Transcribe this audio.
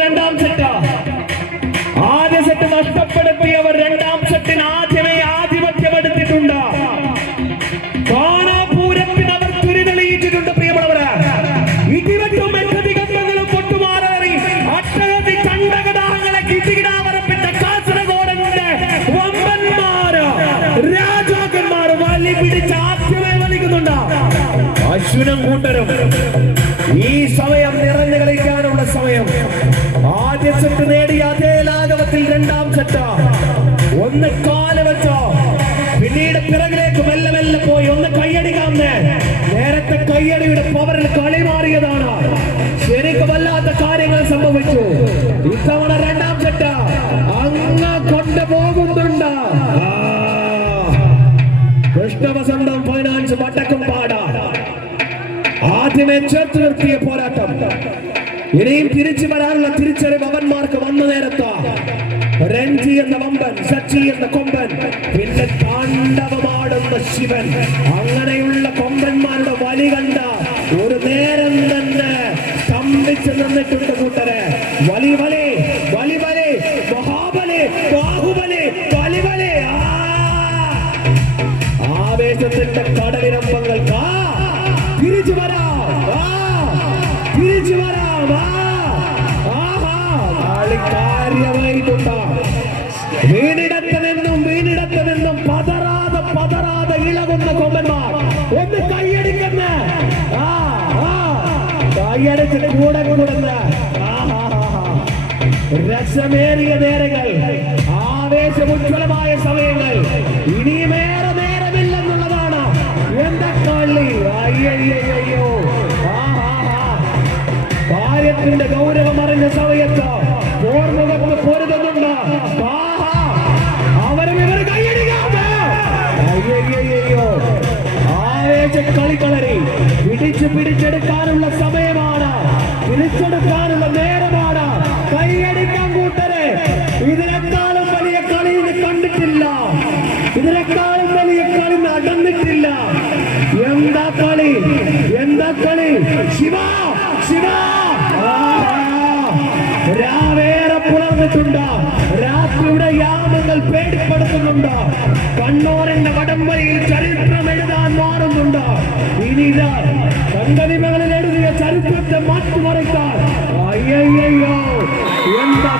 രണ്ടാം സെറ്റ് ആദ്യ സെറ്റ് നഷ്ടപ്പെടുത്തിയവർ രണ്ടാം സെറ്റിന് ആദ്യമേ ആധിപത്യമെടുത്തിട്ടുണ്ട്. കാണാപൂരത്തിന് അവർ തുരിതെളിയിച്ചിട്ടുണ്ട്. പ്രിയമുള്ളവര്, ഇടിവെട്ടും എട്ടധികങ്ങളും പൊട്ടുമാറി അട്ടകത്തി കണ്ടകടാഹങ്ങളെ കിട്ടികിടാവറപ്പിച്ച കാസർഗോഡന്റെ വമ്പന്മാര് രാജാക്കന്മാര് വലി പിടിച്ച് ആദ്യമേ വലിക്കുന്നുണ്ട്. അശ്വിനും കൂട്ടരും ഈ സമയം നിറഞ്ഞു കളിക്കാനുള്ള സമയം. ആദ്യ സെറ്റ് നേടിയ അതേ ലാഘവത്തിൽ രണ്ടാം സെറ്റ് ഒന്ന് കാല് വെച്ചോ, പിന്നീട് പിറകിലേക്ക് മെല്ലെ മെല്ലെ പോയി ഒന്ന് കൈയടിക്കാമെന്ന്. നേരത്തെ കൈയടിയുടെ പവറിൽ കളി മാറിയതാണ്. ശരിക്കും വല്ലാത്ത കാര്യങ്ങൾ സംഭവിച്ചു. ഇത്തവണ രണ്ടാം സെറ്റ് അങ്ങ് കൊണ്ടുപോകുന്നുണ്ട്. കൃഷ്ണവസന്തം ഫൈനാൻസ് വടക്കും പാടാ ആദ്യമേ ചേർത്ത് നിർത്തിയ പോരാട്ടം. ഇനിയും തിരിച്ചു വരാനുള്ള തിരിച്ചറിവ് അവന്മാർക്ക് വന്ന നേരത്ത് രഞ്ജി എന്ന വമ്പൻ, സച്ചി എന്ന കൊമ്പൻ, പിന്നെ താണ്ഡവമാടുന്ന ശിവൻ, അങ്ങനെയുള്ള കൊമ്പന്മാരുടെ വലി കണ്ട ഒരു നേരം തന്നെ സ്തംഭിച്ചു നിന്നിട്ടുണ്ട് കൂട്ടരെ. വലി വലി വലി വലി മഹാബലി ബാഹുബലി വലി വലി. ആവേശത്തിന്റെ കടലിരമ്പങ്ങൾക്ക് തിരിച്ചു വരാം, തിരിച്ചു വരാം. കാര്യമായിട്ടുണ്ട്. വീണിടത്ത് നിന്നും പതറാതെ ഇളകുന്ന കൊമ്പന്മാർ ഒന്ന് കൈയടിക്കുന്ന കൈയടിച്ച് കൂടെ കൂടുന്ന രസമേറിയ നേരങ്ങൾ, ആവേശമുജ്വലമായ സമയങ്ങൾ. ഇനിയുമേറെ നേരമില്ലെന്നുള്ളതാണ് എന്താ കളി. അയ്യോ, കാര്യത്തിന്റെ ഗൗരവം അറിഞ്ഞ സമയത്ത് ഓർമ്മകൾക്ക് പൊരുതുന്നുണ്ട്. അവരും ഇവർ കൈയടിക്കാതെ അയ്യോ ആവേശ കളികളരി പിടിച്ചെടുക്കാനുള്ള സമയമാണ്, പിടിച്ചെടുക്കാനുള്ള നേരമാണ്. കൈയടിക്കാൻ കൂട്ടരെ, ഇതിനേക്കാളും വലിയ കളി കണ്ടിട്ടില്ല, ഇതിനേക്കാളും വലിയ കളി നടന്നിട്ടില്ല. എന്താ കളി, എന്താ കളി. ശിവ ശിവ രാവേറെ പുലർന്നിട്ടുണ്ട്. രാത്രിയുടെ യാമങ്ങൾ പേടിപ്പെടുത്തുന്നുണ്ട്. കണ്ണൂരിന്റെ വടംവലിയിൽ ചരിത്രം എഴുതാൻ മാറുന്നുണ്ട്. ഇനി സംഗതികളിൽ എഴുതിയ ചരിത്രത്തെ മാറ്റിമറിക്കാൻ അയ്യോ എന്താ